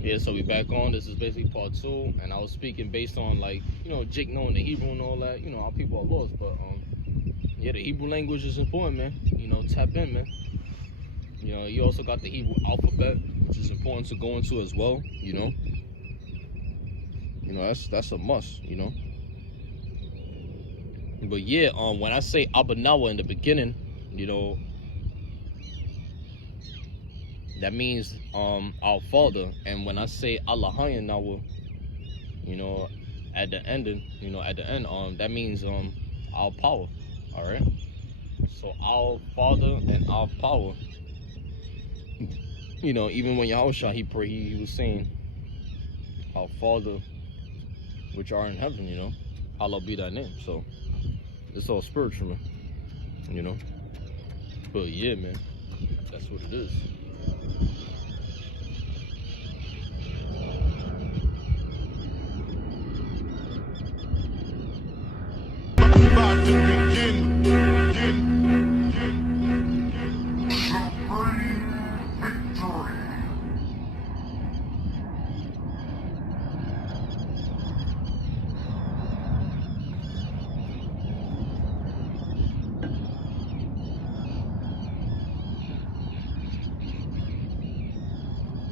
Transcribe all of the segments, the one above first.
Yeah, so we back on. This is basically part 2, and I was speaking based on, like, Jake knowing the Hebrew and all that. Our people are lost, but yeah, the Hebrew language is important, man. Tap in, man. You also got the Hebrew alphabet, which is important to go into as well. That's a must. But yeah, when I say Abanawa in the beginning, that means our Father, and when I say Allahayan Nawa, at the ending, that means our power. All right. So our Father and our power. Even when Yahushua he prayed, he was saying, "Our Father, which are in heaven," hallowed be thy name. So it's all spiritual, man. But yeah, man, that's what it is. About to begin.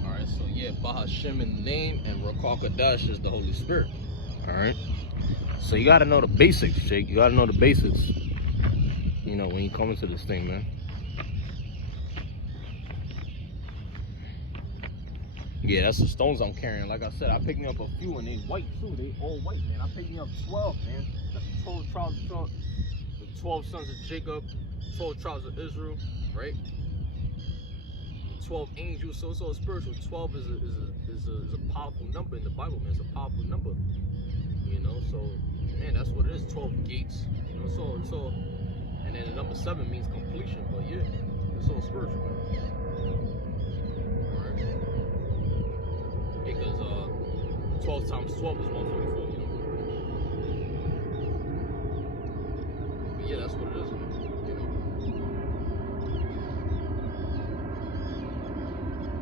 Alright, so yeah, Bahashem in the name, and Rakal Kadash is the Holy Spirit. Alright? So you gotta know the basics, Jake. You gotta know the basics. When you come into this thing, man. Yeah, that's the stones I'm carrying. Like I said, I picked me up a few, and they white too. They all white, man. I picked me up 12, man. That's the 12 tribes of the 12 sons of Jacob, 12 tribes of Israel, right? 12 angels, so spiritual. 12 is a powerful number in the Bible, man. It's a powerful number, So, man, that's what it is. 12 gates, so, and then the number 7 means completion. But yeah, it's all spiritual, man. All right, because 12 times 12 is 144. But yeah, that's what it is, man.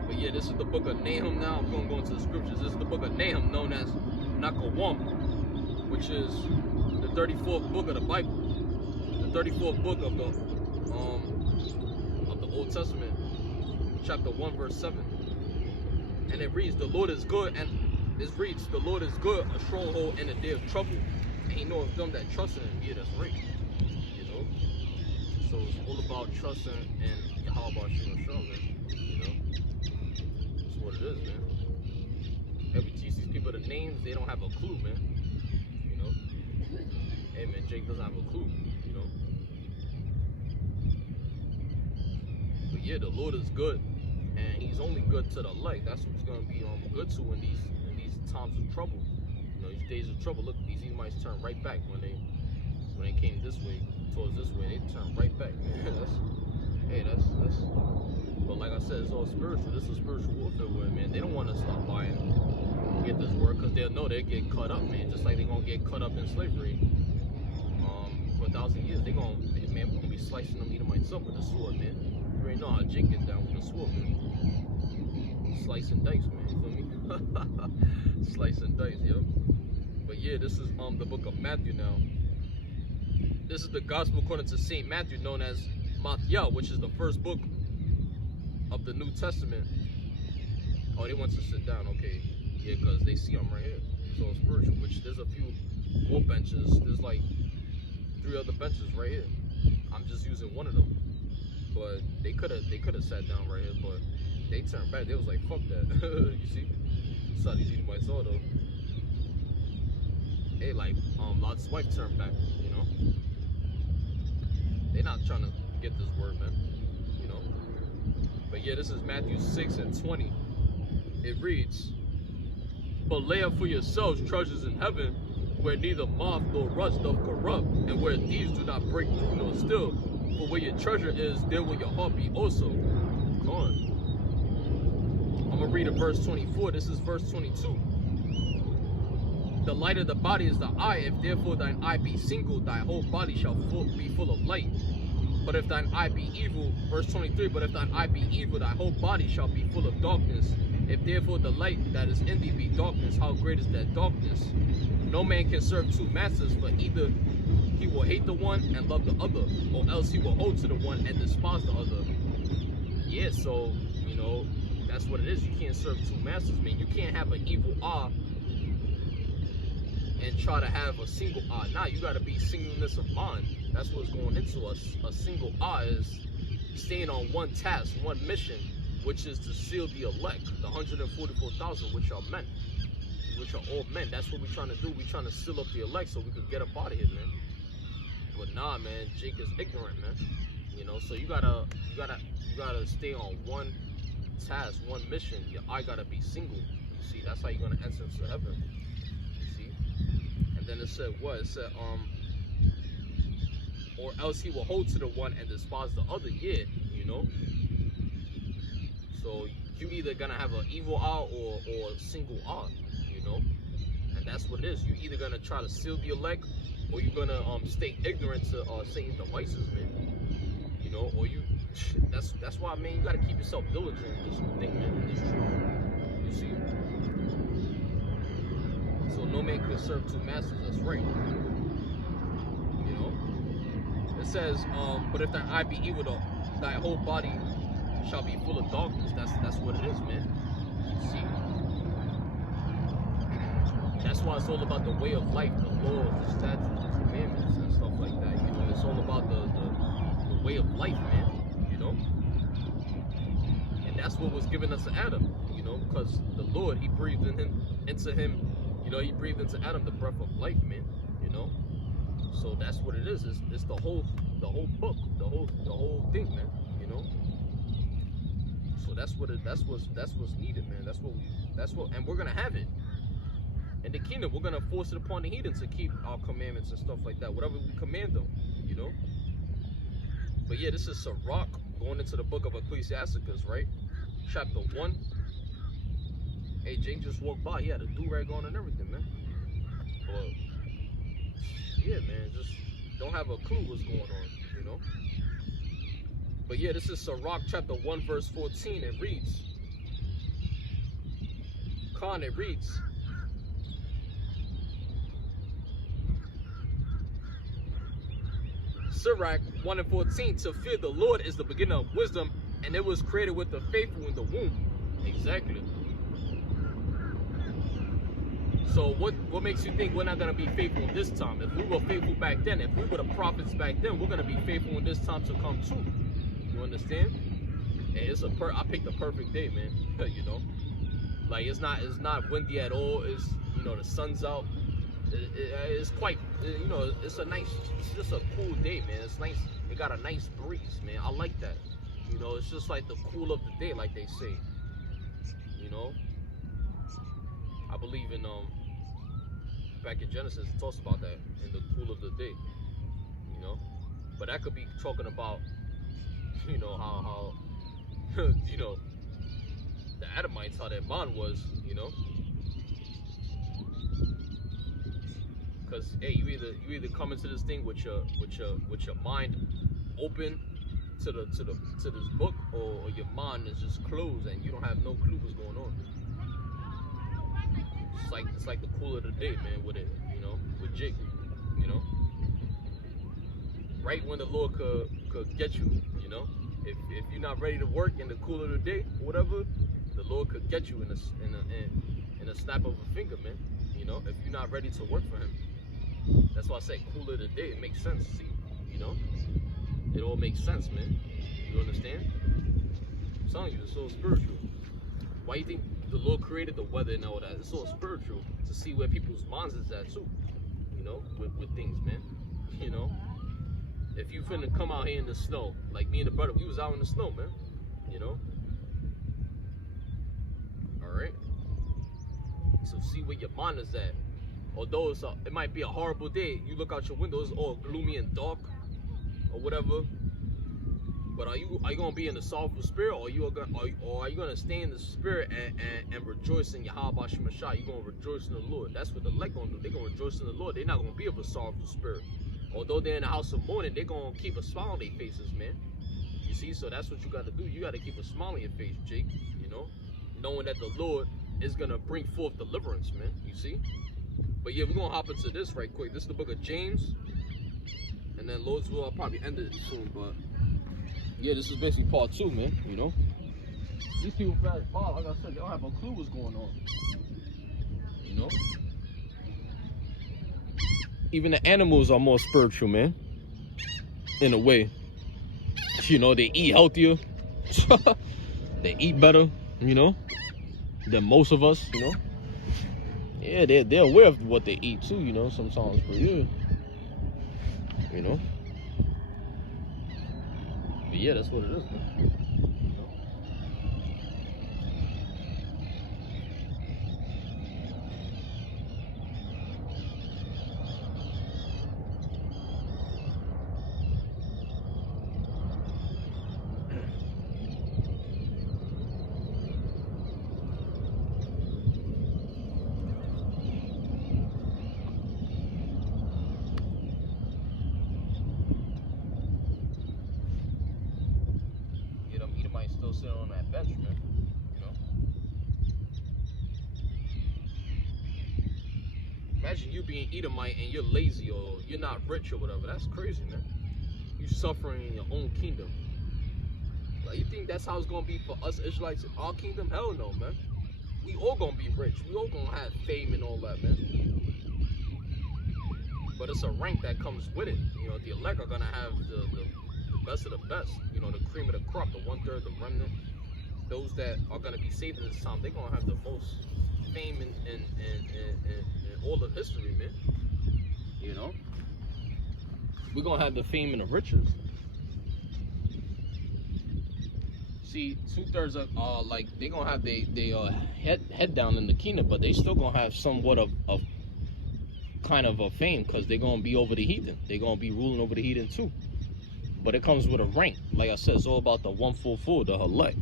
But yeah, this is the book of Nahum now. I'm going to go into the scriptures. This is the book of Nahum, known as Nakawam, which is the 34th book of the Bible. The 34th book of the Old Testament, chapter 1, verse 7. And it reads, the Lord is good, and it reads, the Lord is good, a stronghold in the day of trouble, and he knoweth them that trust in him. Yeah, that's right. So it's all about trusting in Yahweh Shem, man. That's what it is, man. And we teach these people the names, they don't have a clue, man. Hey, man, Jake doesn't have a clue, But yeah, the Lord is good, and he's only good to the elect. That's what's gonna be good to in these times of trouble. These days of trouble. Look, these Edomites turn right back when they came this way, towards this way. They turn right back. that's. But like I said, it's all spiritual. This is spiritual warfare, man. They don't want to stop buying, get this word, because they'll know they get cut up, man. Just like they're gonna get cut up in slavery. For 1,000 years, we're gonna be slicing them Edomites up with a sword, man. You already know how Jake gets down with a sword, man. Slice and dice, man. You feel me? Slice and dice, yo. But yeah, this is the book of Matthew now. This is the gospel according to Saint Matthew, known as Matthew, which is the first book of the New Testament. Oh, they want to sit down, okay. Yeah, because they see I'm right here. So spiritual, which there's a few more benches. There's like 3 other benches right here. I'm just using one of them. But they could have sat down right here, but they turned back. They was like, fuck that. You see? That's how these Edomites saw though. Hey, like Lot's wife turned back, They're not trying to get this word, man. But yeah, this is Matthew 6:20. It reads, but lay up for yourselves treasures in heaven, where neither moth nor rust doth corrupt, and where thieves do not break through nor steal. For where your treasure is, there will your heart be also. Come on. I'm going to read it verse 24. This is verse 22. The light of the body is the eye. If therefore thine eye be single, thy whole body shall be full of light. But if thine eye be evil, verse 23, but if thine eye be evil, thy whole body shall be full of darkness. If therefore the light that is in thee be darkness, how great is that darkness? No man can serve two masters, for either he will hate the one and love the other, or else he will hold to the one and despise the other. Yeah, so, you know, that's what it is. You can't serve two masters, man. You can't have an evil eye and try to have a single eye. Nah, you gotta be singleness of mind. That's what's going into us. A single eye is staying on one task, one mission, which is to seal the elect, the 144,000, which are men, which are all men. That's what we're trying to do. We're trying to seal up the elect so we could get up out of here, man. But nah, man, Jake is ignorant, man. You know, so you gotta stay on one task, one mission. Your eye gotta be single. You see, that's how you're gonna enter into heaven. You see, and then it said what? It said or else he will hold to the one and despise the other. Yeah, you know. So you either gonna have an evil eye or a single eye, you know, and that's what it is. You either gonna try to seal the elect, or you're gonna stay ignorant to Satan's devices, man. You know, or you. That's why, man. You gotta keep yourself diligent in this thing, man. In this truth, you see. So no man could serve two masters. That's right. You know. It says, but if thine eye be evil, thy whole body shall be full of darkness. That's what it is, man. See? That's why it's all about the way of life, the laws, the statutes, the commandments, and stuff like that. You know, it's all about the way of life, man. You know? And that's what was given us to Adam, you know, because the Lord, he breathed into him, you know, he breathed into Adam the breath of life, man. You know? So that's what it is. It's the whole book, the whole thing, man. You know? So that's what's needed, man. And we're gonna have it. In the kingdom, we're gonna force it upon the heathen to keep our commandments and stuff like that, whatever we command them, you know. But yeah, this is Sirach going into the book of Ecclesiasticus, right? Chapter 1. Hey, Jake just walked by. He had a do-rag on and everything, man. But yeah, man, just don't have a clue what's going on, you know. But yeah, this is Sirach chapter 1 verse 14. It reads, it reads, Sirach 1 and 14, to fear the Lord is the beginning of wisdom, and it was created with the faithful in the womb. Exactly. So what makes you think we're not going to be faithful in this time? If we were faithful back then, if we were the prophets back then, we're going to be faithful in this time to come too. You understand? And I picked a perfect day, man. You know, like it's not windy at all. It's, you know, the sun's out. It's quite, you know, it's just a cool day, man. It's nice. It got a nice breeze, man. I like that. You know, it's just like the cool of the day, like they say. You know, I believe in back in Genesis, it talks about that in the cool of the day. You know, but that could be talking about, you know, how you know, the Adamites, how their bond was, you know. Because hey, you either come into this thing with your mind open to this book, or your mind is just closed and you don't have no clue what's going on. It's like the cool of the day, man, with it, you know, with Jake, you know. Right when the Lord could get you, you know. If you're not ready to work in the cool of the day, or whatever, the Lord could get you in a snap of a finger, man. You know, if you're not ready to work for Him. That's why I say cool of the day. It makes sense. See, you know, it all makes sense, man. You understand? I'm telling you, it's so spiritual. Why you think the Lord created the weather and all that? It's so spiritual to see where people's minds is at too. You know, with things, man. You know, if you finna come out here in the snow, like me and the brother, we was out in the snow, man. You know. All right. So see where your mind is at. Although it might be a horrible day, you look out your window, it's all gloomy and dark, or whatever. But are you gonna be in the sorrowful spirit, or are you gonna stay in the spirit and rejoice in Yahweh Shemashah? You gonna rejoice in the Lord. That's what the elect gonna do. They gonna rejoice in the Lord. They're not gonna be of a sorrowful spirit. Although they're in the house of mourning, they're gonna keep a smile on their faces, man. You see, so that's what you gotta do. You gotta keep a smile on your face, Jake. You know, knowing that the Lord is gonna bring forth deliverance, man. You see? But yeah, we're gonna hop into this right quick. This is the book of James. And then Lord's will, I'll probably end it soon, but yeah, this is basically part 2, man. You know? These people fast ball, like I said, they don't have a clue what's going on. You know? Even the animals are more spiritual, man. In a way. You know, they eat healthier. They eat better, you know, than most of us, you know. Yeah, they're aware of what they eat too, you know, sometimes, but yeah. You know. But yeah, that's what it is, man. Yeah, them Edomites still sitting on that bench, man. You know. Imagine you being Edomite and you're lazy or you're not rich or whatever. That's crazy, man. You suffering in your own kingdom. Like, you think that's how it's gonna be for us Israelites in our kingdom? Hell no, man. We all gonna be rich. We all gonna have fame and all that, man. But it's a rank that comes with it. You know, the elect are gonna have the best of the best. You know, the cream of the crop, the 1/3, the remnant. Those that are gonna be saved in this time, they're gonna have the most fame in all of history, man. You know? We're gonna have the fame and the riches. See, 2/3 are like they gonna have they head down in the kingdom, but they still gonna have somewhat of kind of a fame because they're gonna be over the heathen. They're gonna be ruling over the heathen too. But it comes with a rank. Like I said, it's all about the 144, the halak.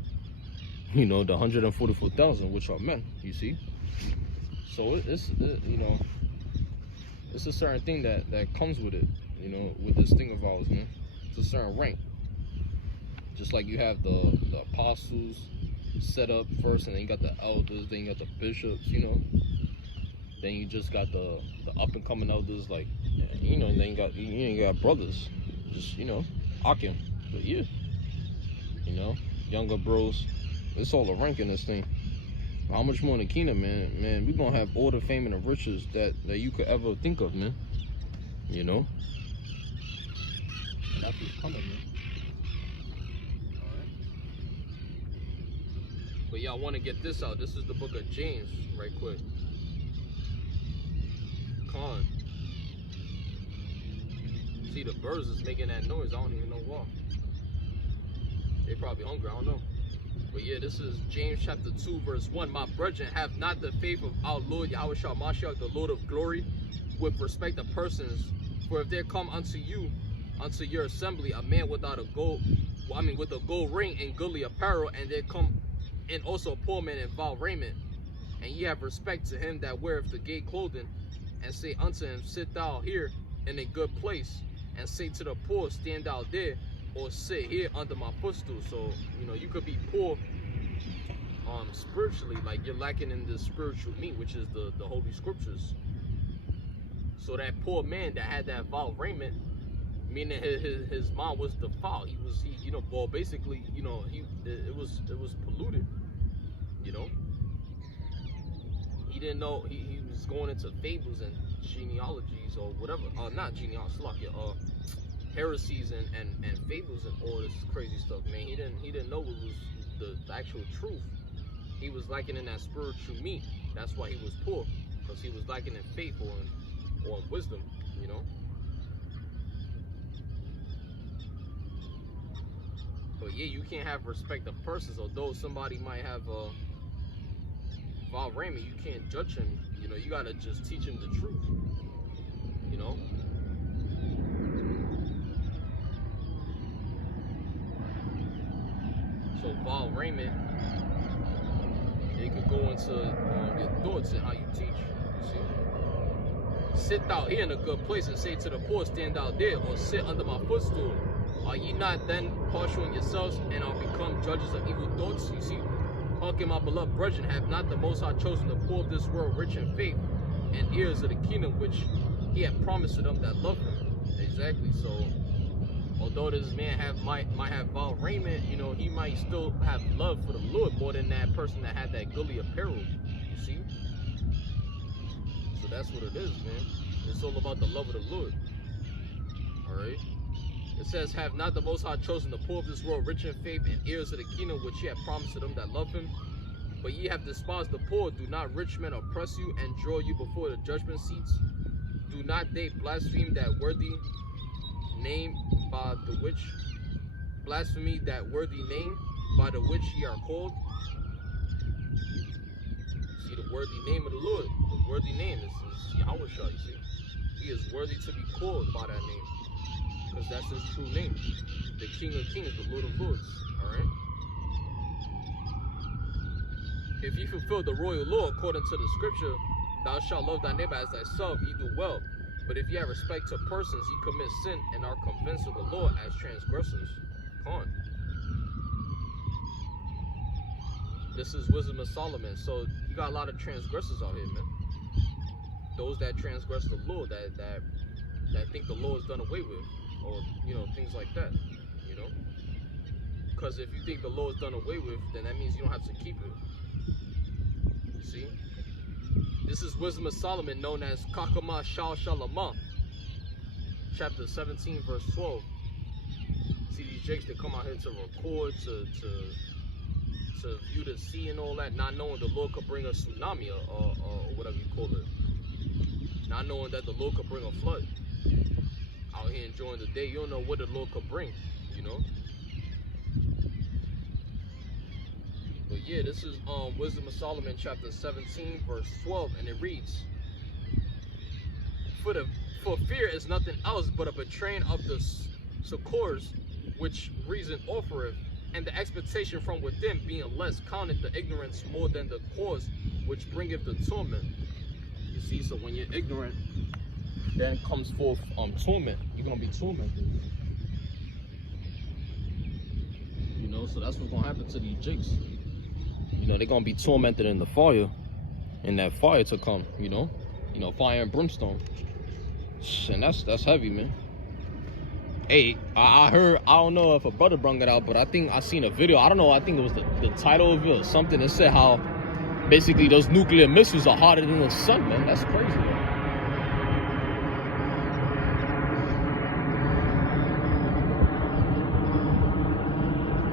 You know, the 144,000, which are men. You see. So it's you know, it's a certain thing that comes with it. You know, with this thing of ours, man. It's a certain rank. Just like you have the apostles set up first, and then you got the elders, then you got the bishops, you know. Then you just got the up and coming elders, like, you know, and then you got brothers, just, you know, Akim. But yeah, you know, younger bros. It's all a rank in this thing. How much more in the kingdom, man? Man, we're gonna have all the fame and the riches that you could ever think of, man. You know. And that's what's coming, man. But y'all want to get this out. This is the book of James, right quick. Con. See, the birds is making that noise. I don't even know why. They probably hungry. I don't know. But yeah, this is James chapter 2, verse 1. My brethren, have not the faith of our Lord Yahweh Shah Mashiach, the Lord of glory, with respect to persons. For if there come unto you, unto your assembly, a man without a gold, with a gold ring and goodly apparel, and there come and also a poor man in vile raiment, and ye have respect to him that weareth the gay clothing, and say unto him, sit thou here in a good place, and say to the poor, stand thou there, or sit here under my footstool. So, you know, you could be poor spiritually, like you're lacking in the spiritual meat, which is the holy scriptures. So that poor man that had that vile raiment, meaning his mind was defiled. He you know, well, basically, you know, it was polluted. You know, he didn't know he was going into fables and genealogies or whatever. Not genealogies, heresies and fables and all this crazy stuff. Man, he didn't know what was the actual truth. He was lacking in that spiritual meat. That's why he was poor, because he was lacking in faith or in wisdom. You know. But yeah, you can't have respect of persons. Although somebody might have a vile raiment, you can't judge him. You know, you gotta just teach him the truth. You know. So vile raiment, it could go into your thoughts and how you teach. You see. Sit thou here in a good place and say to the poor, stand out there, or sit under my footstool. Are ye not then partial in yourselves and are become judges of evil thoughts? You see, Hearken, my beloved brethren, have not the Most High chosen the poor of this world rich in faith and heirs of the kingdom which he had promised to them that love him? Exactly. So although this man might have vile raiment, you know, he might still have love for the Lord more than that person that had that goodly apparel. You see? So that's what it is, man. It's all about the love of the Lord. Alright? It says, have not the Most High chosen the poor of this world rich in faith and heirs of the kingdom which he had promised to them that love him? But ye have despised the poor. Do not rich men oppress you and draw you before the judgment seats? Do not they blaspheme that worthy name by the which blasphemy that worthy name by the which ye are called? See, the worthy name of the Lord, the worthy name is Yahweh. You see, he is worthy to be called by that name, because that's his true name, the King of Kings, the Lord of Lords. All right. If ye fulfill the royal law according to the scripture, thou shalt love thy neighbor as thyself, ye do well. But if ye have respect to persons, ye commit sin and are convinced of the law as transgressors. Come on. This is wisdom of Solomon. So you got a lot of transgressors out here, man. Those that transgress the law, that think the law is done away with, or you know, things like that. You know, because if you think the law is done away with, then that means you don't have to keep it. You see, this is wisdom of Solomon, known as Kakama Shal Shalama, chapter 17, verse 12. See these jakes that come out here to record, to view the sea and all that, not knowing the Lord could bring a tsunami or whatever you call it. Not knowing that the Lord could bring a flood. Out here enjoying the day, you don't know what the Lord could bring, you know. But yeah, this is Wisdom of Solomon, chapter 17, verse 12, and it reads, For fear is nothing else but a betraying of the succors which reason offereth, and the expectation from within being less counted the ignorance more than the cause which bringeth the torment. You see, so when you're ignorant, then comes forth torment. You're gonna be tormented. You know, so that's what's gonna happen to these jigs. You know, they're gonna be tormented in the fire, and that fire to come. You know, fire and brimstone, and that's heavy, man. Hey, I heard, I don't know if a brother brung it out, but I think I seen a video. I don't know, I think it was the title of it or something. It said how basically those nuclear missiles are hotter than the sun, man. That's crazy, man.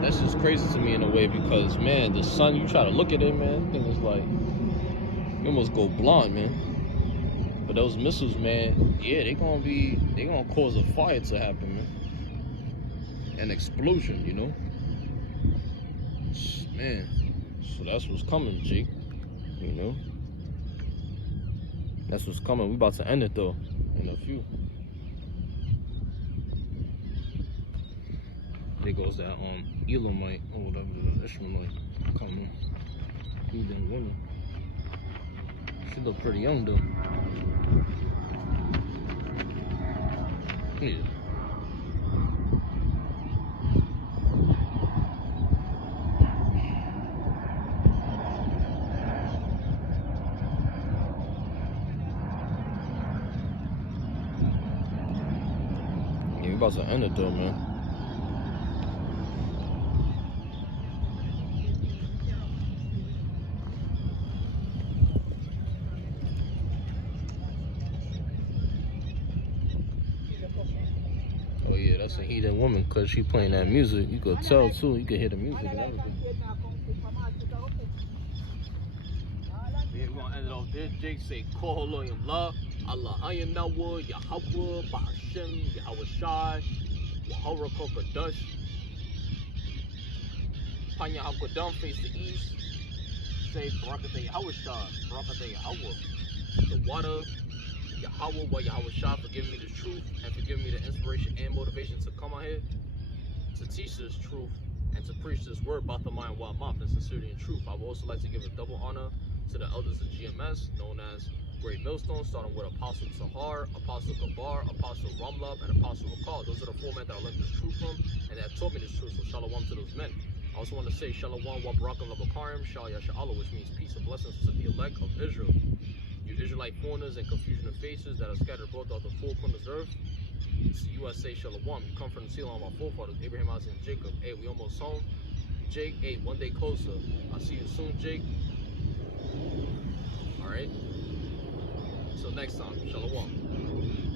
That's just crazy to me in a way, because man, the sun, you try to look at it, man, I think it's like you almost go blind, man. But those missiles, man, yeah, they gonna cause a fire to happen, man. An explosion, you know. Man, so that's what's coming, Jake. You know. That's what's coming. We about to end it though in a few. There goes that Elamite or whatever, the Ishmaelite coming. Heathen woman. She look pretty young though. Yeah. Yeah, we about to end it though, man. Oh yeah, that's a heathen woman, because she playing that music. You could tell too, you could hear the music and everything. Yeah, we're gonna end it off there. Jake say, Koholoyim La, Allah Ayanawa, Yahweh, Bahashem, Yahweh Shai, Yahweh Kokadash, Panya Hakodam, face the east. Say, Barakatah Yahweh Shai, Barakatah Yahweh. The water, Yahweh, while Yahweh Shai, for giving me the truth and for giving me the inspiration and motivation to come out here to teach this truth and to preach this word about the mind, wild mouth, and sincerity and truth. I would also like to give a double honor to the elders of GMS, known as Great Millstone, starting with Apostle Tahar, Apostle Gabar, Apostle Ramlab, and Apostle Rakal. Those are the four men that I learned this truth from and that taught me this truth. So shalom to those men. I also want to say Shalom wa Barakum Labakarim, Shal Yasha'Allah, which means peace and blessings to the elect of Israel. You Israelite foreigners and confusion of faces that are scattered both out the four corners of the earth. It's the USA Shalom. You come from the seal of our forefathers, Abraham, Isaac, and Jacob. Hey, we almost home. Jake, hey, one day closer. I'll see you soon, Jake. Alright? Until next time, Shalom.